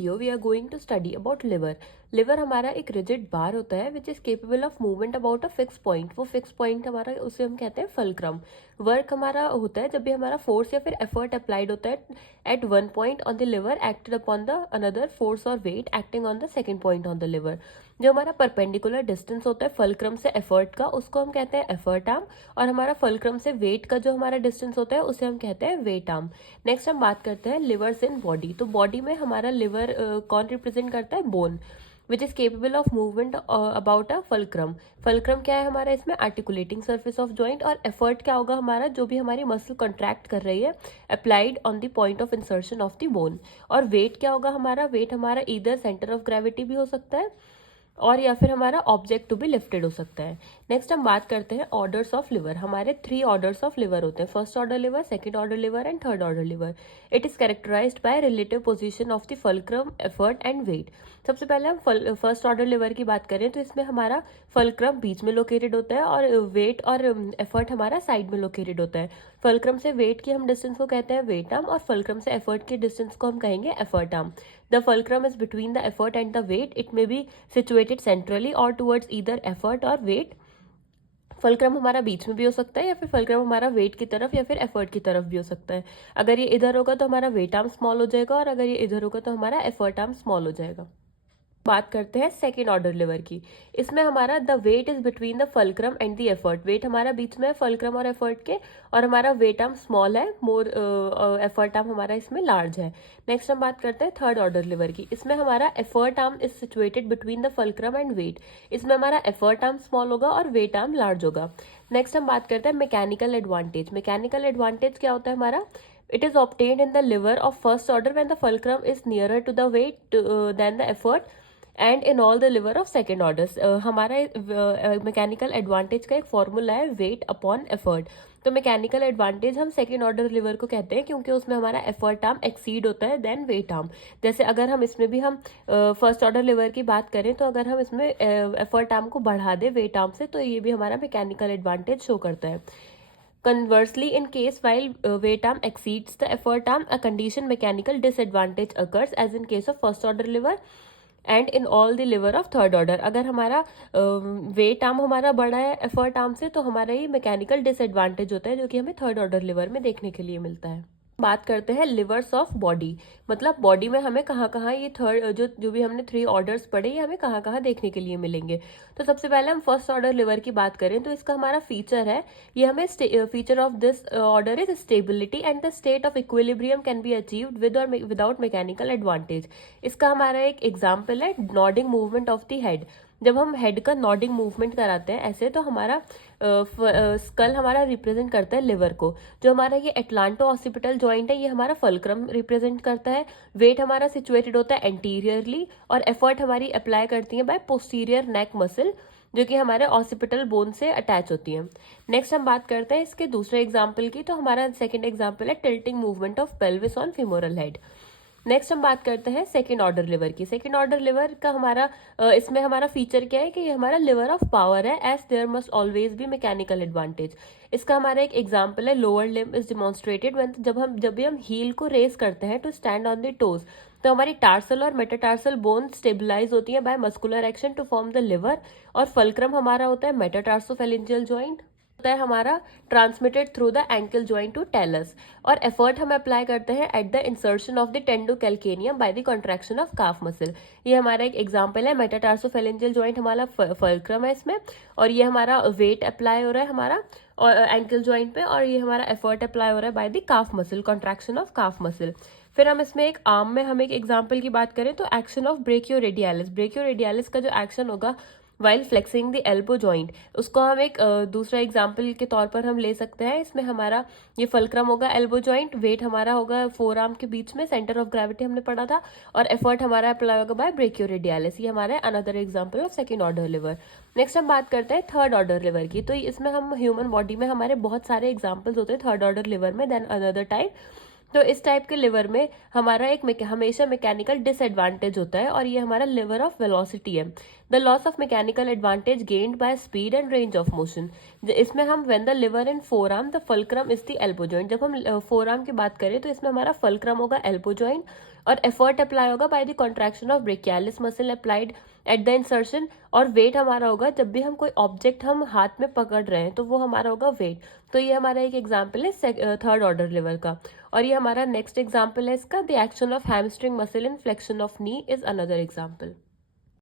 Video we are going to study about lever. Lever हमारा एक rigid bar होता है which is capable of movement about a fix point. वो fix point हमारा, उसे हम कहते हैं फलक्रम। वर्क हमारा होता है जब भी हमारा फोर्स या फिर एफर्ट अप्लाइड होता है at one point on the lever acted upon the another force और weight acting on the second point on the lever. जो हमारा परपेंडिकुलर डिस्टेंस होता है फलक्रम से एफर्ट का, उसको हम कहते हैं एफर्ट आर्म। और हमारा फलक्रम से वेट का जो हमारा डिस्टेंस होता है उसे हम कहते हैं वेट आर्म। नेक्स्ट हम बात करते हैं लिवर्स इन बॉडी। तो बॉडी में हमारा लिवर कौन रिप्रेजेंट करता है? Bone, which is capable of movement about a fulcrum. Fulcrum क्या है हमारा? इसमें आर्टिकुलेटिंग सर्फेस ऑफ जॉइंट। और एफर्ट क्या होगा हमारा? जो भी हमारी मसल कंट्रैक्ट कर रही है applied on the point of insertion of the bone. और वेट क्या होगा हमारा? वेट हमारा इधर सेंटर ऑफ ग्रेविटी भी हो सकता है और या फिर हमारा ऑब्जेक्ट टू बी लिफ्टेड हो सकता है। नेक्स्ट हम बात करते हैं ऑर्डर्स ऑफ लिवर। हमारे 3 ऑर्डर्स ऑफ लिवर होते हैं, first order lever, second order lever and third order lever. It is characterized by relative position of the fulcrum, effort and weight. सबसे पहले हम फर्स्ट ऑर्डर लिवर की बात करें तो इसमें हमारा फलक्रम बीच में लोकेटेड होता है और वेट और एफर्ट हमारा साइड में लोकेटेड होता है। फलक्रम से वेट की हम डिस्टेंस को कहते हैं वेट आर्म और फलक्रम से एफर्ट की डिस्टेंस को हम कहेंगे effort arm. The fulcrum is between the effort and the weight. It may be situated centrally और टुवर्ड्स ईदर एफर्ट और वेट। फलक्रम हमारा बीच में भी हो सकता है या फिर फलक्रम हमारा वेट की तरफ या फिर एफर्ट की तरफ भी हो सकता है। अगर ये इधर होगा तो हमारा वेट आर्म स्मॉल हो जाएगा और अगर ये इधर होगा तो हमारा एफर्ट आर्म स्मॉल हो जाएगा। बात करते हैं सेकेंड ऑर्डर लिवर की। इसमें हमारा the weight is between the fulcrum and the effort. Weight हमारा बीच में है फलक्रम और एफर्ट के और हमारा वेट आर्म स्मॉल है, मोर एफर्ट आर्म हमारा इसमें लार्ज है। नेक्स्ट हम बात करते हैं थर्ड ऑर्डर लिवर की। इसमें हमारा effort arm is situated between the fulcrum and weight. इसमें हमारा एफर्ट आर्म स्मॉल होगा और वेट आर्म लार्ज होगा। नेक्स्ट हम बात करते हैं मैकेनिकल एडवांटेज। मैकेनिकल एडवांटेज क्या होता है हमारा? It is obtained in the liver of first order when the fulcrum is nearer to the weight than the effort and in all the liver of second orders. हमारा mechanical advantage का एक formula है weight upon effort. तो mechanical advantage हम second order liver को कहते हैं क्योंकि उसमें हमारा एफर्ट आर्म एक्सीड होता है देन वेट आर्म। जैसे अगर हम इसमें भी हम फर्स्ट ऑर्डर लिवर की बात करें तो अगर हम इसमें एफर्ट आर्म को बढ़ा दें वेट आर्म से तो ये भी हमारा मैकेनिकल एडवांटेज शो करता है। Conversely, in case while weight arm exceeds the effort arm, a condition mechanical disadvantage occurs as in case of first order liver and in all the liver of third order. अगर हमारा wait arm हमारा बड़ा है effort arm से तो हमारा ये mechanical disadvantage होता है जो कि हमें थर्ड ऑर्डर लिवर में देखने के लिए मिलता है। बात करते हैं लिवर्स ऑफ बॉडी। मतलब बॉडी में हमें कहाँ कहाँ ये थर्ड जो भी हमने 3 ऑर्डर्स पढ़े ये हमें कहाँ कहाँ देखने के लिए मिलेंगे। तो सबसे पहले हम फर्स्ट ऑर्डर लिवर की बात करें तो इसका हमारा फीचर है, ये हमें feature of this order is stability and the state of equilibrium can be achieved with और विदाउट मैकेनिकल एडवांटेज। इसका हमारा एक एग्जाम्पल है nodding movement of the head. जब हम हेड का नॉडिंग मूवमेंट कराते हैं ऐसे तो हमारा स्कल हमारा रिप्रेजेंट करता है लिवर को। जो हमारा ये एटलांटो ऑसिपिटल जॉइंट है ये हमारा फलक्रम रिप्रेजेंट करता है। वेट हमारा सिचुएटेड होता है एंटीरियरली और एफर्ट हमारी अप्लाई करती है बाय पोस्टीरियर नेक मसल जो कि हमारे ऑसिपिटल बोन से अटैच होती है। नेक्स्ट हम बात करते हैं इसके दूसरे एग्जाम्पल की। तो हमारा सेकेंड एग्जाम्पल है tilting movement of pelvis on femoral head. Next हम बात करते हैं सेकेंड ऑर्डर लिवर की। सेकेंड ऑर्डर लिवर का हमारा इसमें हमारा फीचर क्या है कि ये हमारा लिवर ऑफ पावर है as there must always be mechanical advantage. इसका हमारा एक एग्जांपल है lower limb is demonstrated when जब भी हम हील को रेस करते हैं to stand on the toes तो हमारी टार्सल और मेटाटार्सल बोन स्टेबलाइज होती है by muscular action to form the lever. और फलक्रम हमारा होता है मेटाटार्सोफेरेंजियल जॉइंट होता है हमारा transmitted through the ankle joint to tells. और एफर्ट हम अप्लाई करते हैं at the insertion of the tendo calcaneum by the contraction of calf muscle. ये हमारा एक एग्जांपल है मेटाटार्सोफेरेंजियल जॉइंट हमारा फलक्रम है इसमें और ये हमारा वेट अप्लाई हो रहा है हमारा और एंकल जॉइंट पे और ये हमारा एफर्ट अप्लाई हो रहा है by the calf muscle, contraction of calf muscle. फिर हम इसमें एक आर्म में हम एक एग्जांपल की बात करें तो एक्शन ऑफ ब्रेकियोरेडियालिस। ब्रेकियोरेडियालिस का जो एक्शन होगा while flexing the elbow joint उसको हम एक दूसरा एग्जाम्पल के तौर पर हम ले सकते हैं। इसमें हमारा ये फलक्रम होगा एल्बो जॉइंट, वेट हमारा होगा फोर आर्म के बीच में, सेंटर ऑफ ग्रेविटी हमने पढ़ा था और एफर्ट हमारा अप्लाई होगा बाय ब्रेकियोरेडियालिस। ये हमारा another example of second order lever. Next हम बात करते हैं थर्ड ऑर्डर लिवर की। तो इसमें हम ह्यूमन बॉडी में हमारे बहुत सारे एग्जाम्पल्स होते हैं थर्ड ऑर्डर लिवर में देन अनदर टाइप। तो इस टाइप के लिवर में हमारा एक हमेशा मैकेनिकल डिसएडवांटेज होता है और ये हमारा लिवर ऑफ वेलोसिटी है। The loss of mechanical advantage gained by speed and range of motion. इसमें हम when the liver in four arm the fulcrum is the elbow joint. जब हम फोर आर्म की बात करें तो इसमें हमारा फलक्रम होगा एल्बो जॉइंट और एफर्ट अप्लाई होगा bye the contraction of brachialis muscle applied at the insertion. और वेट हमारा होगा जब भी हम कोई ऑब्जेक्ट हम हाथ में पकड़ रहे हैं तो वो हमारा होगा वेट। तो ये हमारा एक एग्जाम्पल है थर्ड ऑर्डर लिवर का। और ये हमारा नेक्स्ट एग्जाम्पल है इसका, the action of hamstring muscle in flexion of knee is another example.